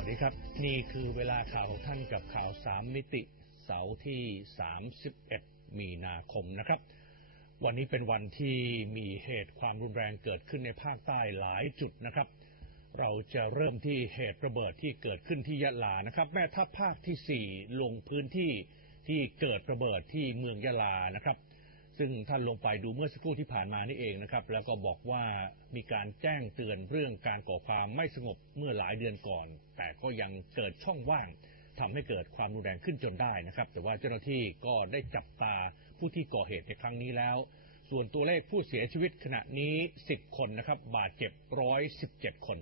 วัสดีครับ นี่คือเวลาข่าวของท่านกับข่าวสามมิติเสาร์ที่ 31 มีนาคมนะครับ วันนี้เป็นวันที่มีเหตุความรุนแรงเกิดขึ้นในภาคใต้หลายจุดนะครับ เราจะเริ่มที่เหตุระเบิดที่เกิดขึ้นที่ยะลานะครับ แม่ทัพภาคที่ 4 ลงพื้นที่ที่เกิดระเบิดที่เมืองยะลานะครับ ซึ่งท่านลงไปดูเมื่อสักครู่ที่ผ่านมานี่เองนะครับ แล้วก็บอกว่ามีการแจ้งเตือนเรื่องการก่อความไม่สงบเมื่อหลายเดือนก่อน แต่ก็ยังเกิดช่องว่างทำให้เกิดความรุนแรงขึ้นจนได้นะครับ แต่ว่าเจ้าหน้าที่ก็ได้จับตาผู้ที่ก่อเหตุในครั้งนี้แล้ว ส่วนตัวเลขผู้เสียชีวิตขณะนี้ 10 คนนะครับ บาดเจ็บ 117 คน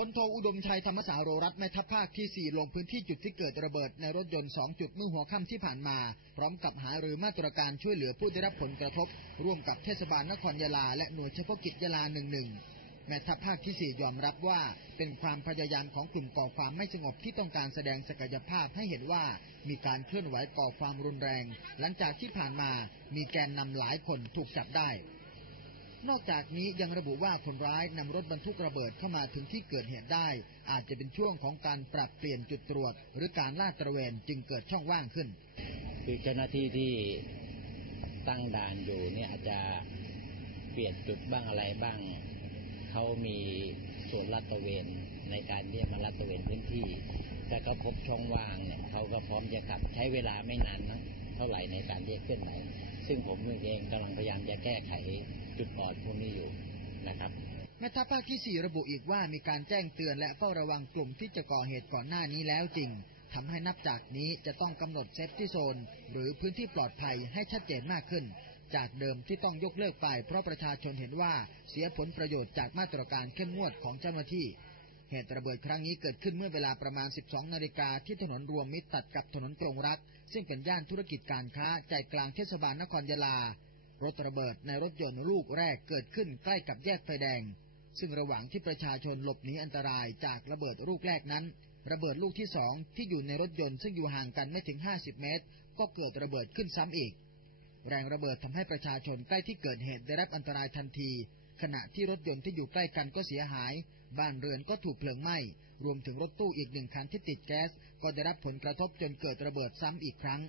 พลโทอุดมชัยธรรมสาโรรัตแม่ทัพภาคที่ 4 ลงพื้นที่จุดที่เกิดระเบิดในรถยนต์ 2 จุดเมื่อหัวค่ำที่ผ่านมา พร้อมกับหารือมาตรการช่วยเหลือผู้ได้รับผลกระทบ ร่วมกับเทศบาลนครยะลา และหน่วยเฉพาะกิจยะลา 11 แม่ทัพภาคที่ 4 ยอมรับว่า เป็นความพยายามของกลุ่มก่อความไม่สงบที่ต้องการแสดงศักยภาพให้เห็นว่ามีการเคลื่อนไหวก่อความรุนแรง หลังจากที่ผ่านมามีแกนนำหลายคนถูกจับได้ นอกจากนี้ยังระบุว่าคนร้ายนำรถบรรทุกระเบิดเข้ามาถึงที่เกิดเหตุได้ อาจจะเป็นช่วงของการปรับเปลี่ยนจุดตรวจ หรือการลาดตระเวนจึงเกิดช่องว่างขึ้น คือเจ้าหน้าที่ที่ตั้งด่านอยู่เนี่ยอาจจะเปลี่ยนจุดบ้างอะไรบ้างเขามีส่วนลาดตระเวนในการที่จะมาลาดตระเวนพื้นที่แต่ก็พบช่องว่างเนี่ยเขาก็พร้อมจะขับใช้เวลาไม่นานนะเท่าไหร่ในการเรียกเคลื่อนไหว ซึ่งผมเองกำลังพยายามจะแก้ไขจุดอ่อนพวกนี้อยู่นะครับแม่ทัพภาคที่ 4 ระบุอีกว่ามีการแจ้งเตือนและเฝ้าระวังกลุ่มที่จะก่อเหตุก่อนหน้านี้แล้วจริงทำให้นับจากนี้จะต้องกำหนดเซฟตี้โซน หรือพื้นที่ปลอดภัยให้ชัดเจนมากขึ้น จากเดิมที่ต้องยกเลิกไป เพราะประชาชนเห็นว่าเสียผลประโยชน์จากมาตรการเข้มงวดของเจ้าหน้าที่ เหตุระเบิดครั้งนี้เกิดขึ้นเมื่อเวลาประมาณ 12 นาฬิกาที่ถนนรวมมิตรตัดกับถนนกรงรัก ซึ่งเป็นย่านธุรกิจการค้าใจกลางเทศบาลนครยะลา รถระเบิดในรถยนต์ลูกแรกเกิดขึ้นใกล้กับแยกไฟแดง ซึ่งระหว่างที่ประชาชนหลบหนีอันตรายจากระเบิดลูกแรกนั้น ระเบิดลูกที่สองที่อยู่ในรถยนต์ซึ่งอยู่ห่างกันไม่ถึง 50 เมตร ก็เกิดระเบิดขึ้นซ้ำอีก แรงระเบิดทำให้ประชาชนใกล้ที่เกิดเหตุได้รับอันตรายทันที ขณะที่รถยนต์ที่อยู่ใกล้กันก็เสียหาย บ้านเรือนก็ถูกเพลิงไหม้ รวมถึงรถตู้อีกหนึ่งคันที่ติดแก๊ส ก็ได้รับผลกระทบจนเกิดระเบิดซ้ำอีกครั้ง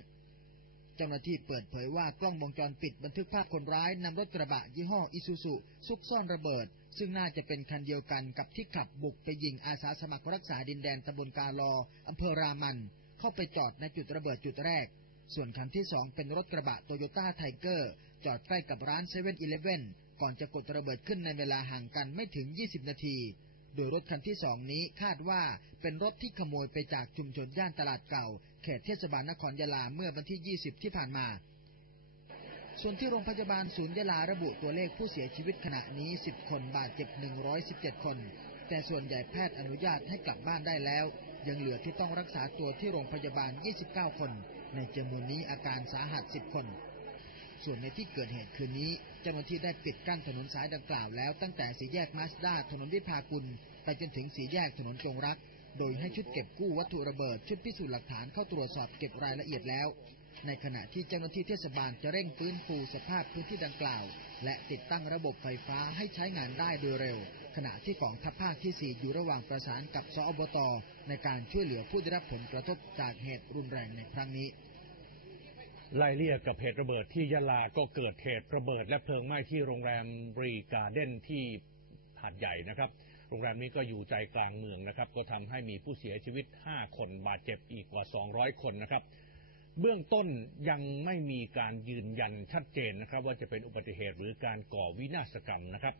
เจ้าหน้าที่เปิดเผยว่ากล้องวงจรปิดบันทึกภาพคนร้ายนำรถกระบะยี่ห้ออิซูซุซุกซ่อนระเบิด ซึ่งน่าจะเป็นคันเดียวกันกับที่ขับบุกไปยิงอาสาสมัครรักษาดินแดนตำบลกาลออำเภอรามัน เข้าไปจอดในจุดระเบิดจุดแรก ส่วนคันที่สองเป็นรถกระบะโตโยต้าไทเกอร์จอดใกล้กับร้านเซเว่นอีเลฟเว่นก่อนจะกดระเบิดขึ้นในเวลาห่างกันไม่ถึง 20 นาที โดยรถคันที่สองนี้คาดว่าเป็นรถที่ขโมยไปจากชุมชนย่านตลาดเก่า เขตเทศบาลนครยะลาเมื่อวันที่ 20 ที่ผ่านมา ส่วนที่โรงพยาบาลศูนย์ยะลาระบุตัวเลขผู้เสียชีวิตขณะนี้ 10 คนบาดเจ็บ 117 คน แต่ส่วนใหญ่แพทย์อนุญาตให้กลับบ้านได้แล้ว ยังเหลือที่ต้องรักษาตัวที่โรงพยาบาล 29 คน ในจำนวนนี้อาการสาหัส 10 คน ส่วนในที่เกิดเหตุคืนนี้ เจ้าหน้าที่ได้ปิดกั้นถนนสายดังกล่าวแล้ว ตั้งแต่สี่แยกมาสด้าถนนวิภากุลไปจนถึงสี่แยกถนนจงรัก โดยให้ชุดเก็บกู้วัตถุระเบิดชุดพิสูจน์หลักฐานเข้าตรวจสอบเก็บรายละเอียดแล้ว ในขณะที่เจ้าหน้าที่เทศบาลจะเร่งฟื้นฟูสภาพพื้นที่ดังกล่าว และติดตั้งระบบไฟฟ้าให้ใช้งานได้โดยเร็ว ขณะที่กองทัพภาคที่ 4 อยู่ระหว่างประสานกับสอบตในการช่วยเหลือผู้ได้รับผลกระทบจากเหตุรุนแรงในครั้งนี้ ไล่เลี่ยกับเหตุระเบิดที่ยะลาก็เกิดเหตุระเบิด และเพลิงไหม้ที่โรงแรมรีการ์เด้นที่หาดใหญ่นะครับ โรงแรมนี้ก็อยู่ใจกลางเมืองนะครับ ก็ทำให้มีผู้เสียชีวิต 5 คนบาดเจ็บอีกกว่า 200 คนนะครับ เบื้องต้นยังไม่มีการยืนยันชัดเจนนะครับ ว่าจะเป็นอุบัติเหตุหรือการก่อวินาศกรรมนะครับ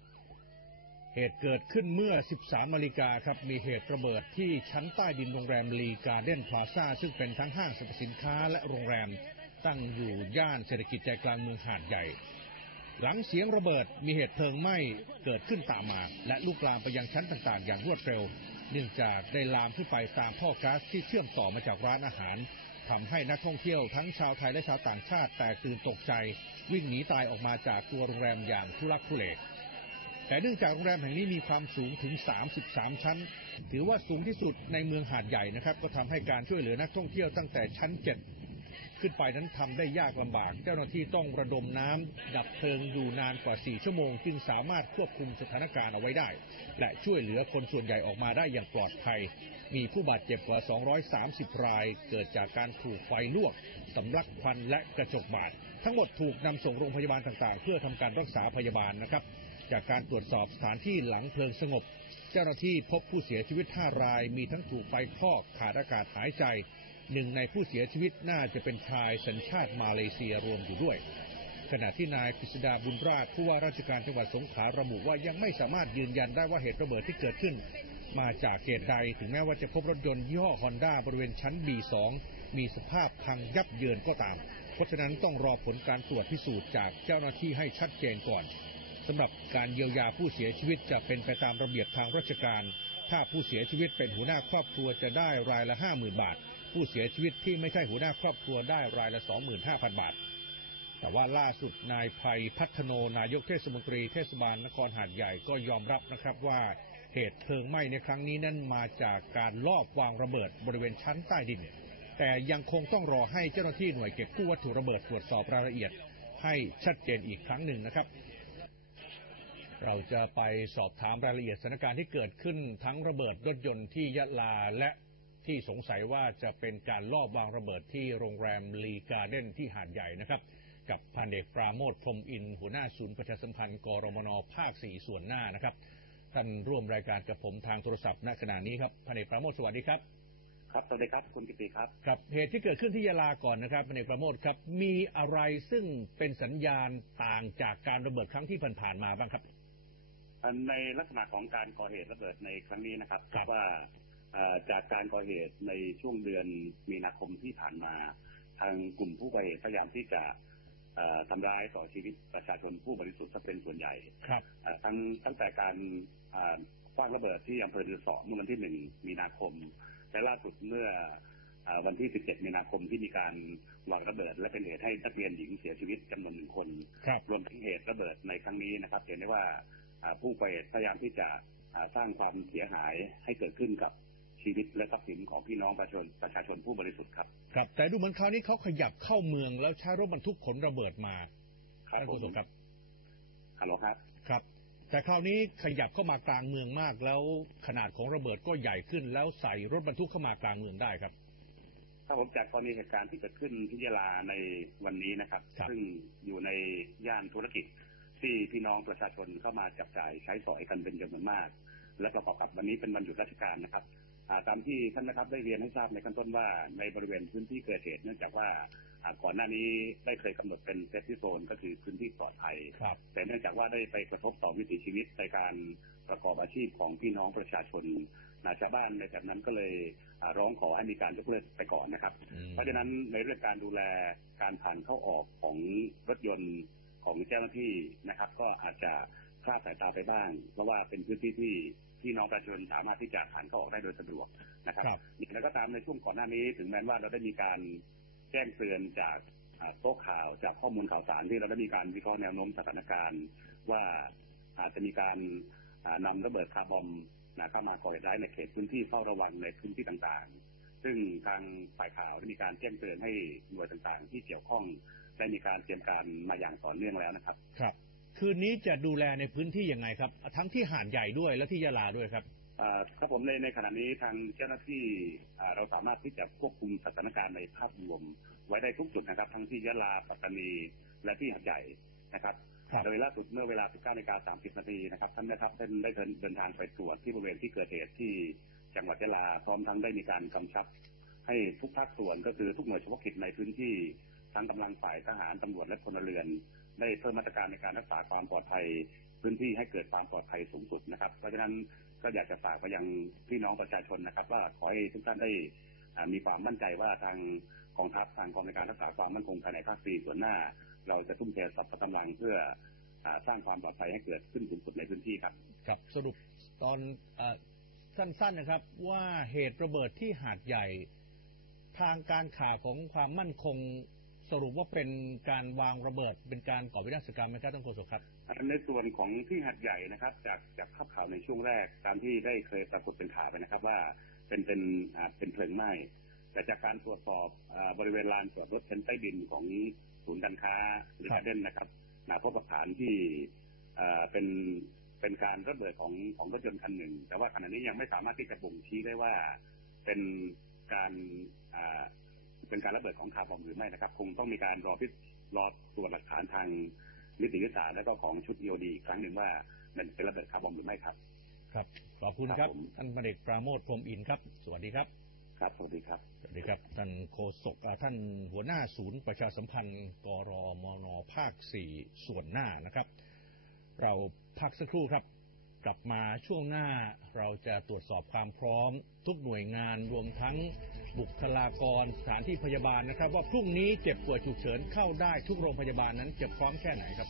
เหตุเกิดขึ้นเมื่อ 13นาฬิกาครับ มีเหตุระเบิดที่ชั้นใต้ดินโรงแรมลีการ์เด้นพลาซ่าซึ่งเป็นทั้งห้างสรรพสินค้าและโรงแรม ตั้งอยู่ย่านเศรษฐกิจใจกลางเมืองหาดใหญ่ หลังเสียงระเบิดมีเหตุเพลิงไหม้เกิดขึ้นตามมา และลุกลามไปยังชั้นต่างๆ อย่างรวดเร็ว เนื่องจากได้ลามขึ้นไปตามท่อก๊าซที่เชื่อมต่อมาจากร้านอาหารทำให้นักท่องเที่ยวทั้งชาวไทยและชาวต่างชาติแตกตื่นตกใจ วิ่งหนีตายออกมาจากตัวโรงแรมอย่างทุลักทุเลแต่เนื่องจากโรงแรมแห่งนี้มีความสูงถึง 33 ชั้น ถือว่าสูงที่สุดในเมืองหาดใหญ่นะครับ ก็ทำให้การช่วยเหลือนักท่องเที่ยวตั้งแต่ชั้น 7 ขึ้นไปนั้นทำได้ยากลำบาก เจ้าหน้าที่ต้องระดมน้ำดับเพลิงอยู่นานกว่า 4 ชั่วโมง จึงสามารถควบคุมสถานการณ์เอาไว้ได้ และช่วยเหลือคนส่วนใหญ่ออกมาได้อย่างปลอดภัย มีผู้บาดเจ็บกว่า 230 ราย เกิดจากการถูกไฟลวกสำลักควันและกระจกบาด ทั้งหมดถูกนำส่งโรงพยาบาลต่างๆ เพื่อทำการรักษาพยาบาลนะครับ จากการตรวจสอบสถานที่หลังเพลิงสงบ เจ้าหน้าที่พบผู้เสียชีวิต 5 ราย มีทั้งถูกไฟคลอกขาดอากาศหายใจ หนึ่งในผู้เสียชีวิตน่าจะเป็นชายสัญชาติมาเลเซียรวมอยู่ด้วย ขณะที่นายกฤษดาบุญราชผู้ว่าราชการจังหวัดสงขลาระบุว่ายังไม่สามารถยืนยันได้ว่าเหตุระเบิดที่เกิดขึ้น มาจากเหตุใดถึงแม้ว่าจะพบรถยนต์ยี่ห้อฮอนด้าบริเวณชั้น B2 มีสภาพพังยับเยินก็ตาม เพราะฉะนั้นต้องรอผลการตรวจพิสูจน์จากเจ้าหน้าที่ให้ชัดเจนก่อนสำหรับการเยียวยาผู้เสียชีวิตจะเป็นไปตามระเบียบทางราชการ ถ้าผู้เสียชีวิตเป็นหัวหน้าครอบครัวจะได้รายละ 50,000 บาท ผู้เสียชีวิตที่ไม่ใช่หัวหน้าครอบครัวได้รายละ 25,000 บาท แต่ว่าล่าสุดนายภัยพัฒโนนายกเทศมนตรีเทศบาลนครหาดใหญ่ก็ยอมรับนะครับว่าเหตุเพลิงไหม้ในครั้งนี้นั้นมาจากการลอบวางระเบิดบริเวณชั้นใต้ดิน แต่ยังคงต้องรอให้เจ้าหน้าที่หน่วยเก็บกู้วัตถุระเบิดตรวจสอบรายละเอียดให้ชัดเจนอีกครั้งหนึ่งนะครับ เราจะไปสอบถามรายละเอียดสถานการณ์ที่เกิดขึ้นทั้งระเบิดรถยนต์ที่ยะลาและ ที่สงสัยว่าจะเป็นการลอบวางระเบิดที่โรงแรมลีการ์เด้นที่หาดใหญ่นะครับ กับพันเอกปราโมทพรหมอินทร์หัวหน้าศูนย์ประชาสัมพันธ์กรมนภาคสี่ส่วนหน้านะครับท่านร่วมรายการกับผมทางโทรศัพท์ณขณะนี้ครับพันเอกปราโมทสวัสดีครับครับสวัสดีครับคุณกิติครับครับเหตุที่เกิดขึ้นที่ยะลาก่อนนะครับพันเอกปราโมทครับ มีอะไรซึ่งเป็นสัญญาณต่างจากการระเบิดครั้งที่ผ่านๆมาบ้างครับ ในลักษณะของการก่อเหตุระเบิดในครั้งนี้นะครับครับว่าเอ่อ จากการก่อเหตุในช่วงเดือนมีนาคมที่ผ่านมา ทางกลุ่มผู้ก่อเหตุพยายามที่จะเอ่อทำร้ายต่อชีวิตประชาชนผู้บริสุทธิ์ซะเป็นส่วนใหญ่ครับเอ่อทั้งตั้งแต่การอ่าคว้างระเบิดที่อำเภอเดือสอเมื่อวันที่หนึ่งมีนาคม และล่าสุดเมื่ออ่าวันที่ 17 มีนาคมที่มีการวางระเบิด และเป็นเหตุให้นักเรียนหญิงเสียชีวิตจำนวนหนึ่งคนครับรวมถึงเหตุระเบิดในครั้งนี้นะครับ เห็นได้ว่าอ่าผู้ก่อเหตุพยายามที่จะอ่าสร้างความเสียหายให้เกิดขึ้นกับ ชีวิตและทรัพย์สินของพี่น้องประชาชนประชาชนผู้บริสุทธิ์ครับ ครับ แต่ดูเหมือนคราวนี้เขาขยับเข้าเมืองแล้วใช้รถบรรทุกขนระเบิดมาครับท่านผโฆมษกครับฮัลโหลครับครับ แต่คราวนี้ขยับเข้ามากลางเมืองมากแล้วขนาดของระเบิดก็ใหญ่ขึ้น แล้วใส่รถบรรทุกเข้ามากลางเมืองได้ครับถ้าผมจากกรณีเหตุการณ์ที่เกิดขึ้นที่ยะลาในวันนี้นะครับครับซึ่งอยู่ในย่านธุรกิจที่พี่น้องประชาชนเข้ามาจับจ่ายใช้สอยกันเป็นจำนวนมาก และประกอบกับวันนี้เป็นวันหยุดราชการนะครับอ่า ตามที่ท่านนะครับได้เรียนให้ทราบในขั้นต้นว่าในบริเวณพื้นที่เกิดเหตุเนื่องจากว่าอ่าก่อนหน้านี้ได้เคยกำหนดเป็นเซฟที่โซนก็คือพื้นที่ปลอดภัยครับแต่เนื่องจากว่าได้ไปกระทบต่อวิถีชีวิตในการประกอบอาชีพของพี่น้องประชาชนนะชาวบ้านในแบบนั้นก็เลยอ่าร้องขอให้มีการยกเลิกไปก่อนนะครับอืมเพราะฉะนั้นในเรื่องการดูแลการผ่านเข้าออกของรถยนต์ของเจ้าหน้าที่นะครับ ก็อาจจะค ลาดสายตาไปบ้าง เพราะว่าเป็นพื้นที่ที่พี่น้องประชาชนสามารถที่จะผ่านเข้าออกได้โดยสะดวกนะครับครับอย่างไรก็ตามในช่วงก่อนหน้านี้ ถึงแม้ว่าเราได้มีการแจ้งเตือนจากอ่าโต๊ะข่าวจากข้อมูลข่าวสารที่เราได้มีการวิเคราะห์แนวโน้มสถานการณ์ว่าอาจจะมีการอ่านำระเบิดคาร์บอมนะเข้ามาก่อเหตุร้ายในเขตพื้นที่เฝ้าระวังในพื้นที่ต่างๆ ซึ่งทางฝ่ายข่าวได้มีการแจ้งเตือนให้หน่วยต่างๆ ที่เกี่ยวข้องได้มีการเตรียมการมาอย่างต่อเนื่องแล้วนะครับ ครับ คืนนี้จะดูแลในพื้นที่ยังไงครับ ทั้งที่หาดใหญ่ด้วยและที่ยะลาด้วยครับอ่าครับผมในในขณะนี้ทางเจ้าหน้าที่อ่าเราสามารถที่จะควบคุมสถานการณ์ในภาพรวม ไว้ได้ทุกจุดนะครับ ทั้งที่ยะลาปัตตานีและที่หาดใหญ่นะครับครับโดยล่าสุดเมื่อเวลา 19นาฬิกา30นาทีนะครับท่านนะครับได้ได้เดินเดินทางไปตรวจที่บริเวณที่เกิดเหตุที่จังหวัดยะลาพร้อมทั้งได้มีการกำชับ ให้ทุกภาคส่วนก็คือทุกหน่วยเฉพาะกิจในพื้นที่ทั้งกำลังฝ่ายทหารตำรวจและพลเรือน ได้เพิ่มมาตรการในการรักษาความปลอดภัยพื้นที่ให้เกิดความปลอดภัยสูงสุดนะครับ เพราะฉะนั้นก็อยากจะฝากไปยังพี่น้องประชาชนนะครับ ว่าขอให้ทุกท่านได้มีความมั่นใจว่าทางกองทัพทางกองในการรักษาความมั่นคงภายในภาคสี่ส่วนหน้า เราจะทุ่มเทสรรพกำลังเพื่ออสร้างความปลอดภัยให้เกิดขึ้นสูงสุดในพื้นที่ครับ ครับสรุปตอนออสั้นๆนะครับว่าเหตุระเบิดที่หาดใหญ่ ทางการข่าวของความมั่นคง สรุปว่าเป็นการวางระเบิดเป็นการก่อวินาศกรรมไหมครับท่านโฆษกครับในส่วนของที่หัดใหญ่นะครับ จากจากภาพข่าวในช่วงแรก ตามที่ได้เคยปรากฏเป็นข่าวไปนะครับ ว่าเป็นเป็นอ่าเป็นเพลิงไหม้แต่จากการตรวจสอบเออบริเวณลานจอดรถชั้นใต้ดินของศูนย์การค้าหรือครับการเด่นนะครับนะพบหลักฐานที่เอ่อเป็นเป็นการระเบิดของของรถยนต์คันหนึ่ง แต่ว่าขณะนี้ยังไม่สามารถที่จะบ่งชี้ได้ว่าเป็นการอ่า เป็นการระเบิดของคาร์บอมหรือไม่นะครับ คงต้องมีการรอพิรอตรวจหลักฐานทางนิติวิทยาศาสตร์และก็ของชุด EOD อีกครั้งหนึ่งว่ามันเป็นระเบิดคาร์บอมหรือไม่ครับ ครับ ขอบคุณคครัรับบผมท่านพลเอกปราโมทพรหมอินทร์ครับ สวัสดีครับ ครับ สวัสดีครับสวัสดีครับท่านโฆษกอ่าท่านหัวหน้าศูนย์ประชาสัมพันธ์กรมนภาคสี่ส่วนหน้านะครับ เราพักสักครู่ครับกลับมาช่วงหน้าเราจะตรวจสอบความพร้อมทุกหน่วยงานรวมทั้ง บุคลากรสถานที่พยาบาลนะครับ ว่าพรุ่งนี้เจ็บป่วยฉุกเฉินเข้าได้ทุกโรงพยาบาลนั้นจะพร้อมแค่ไหนครับ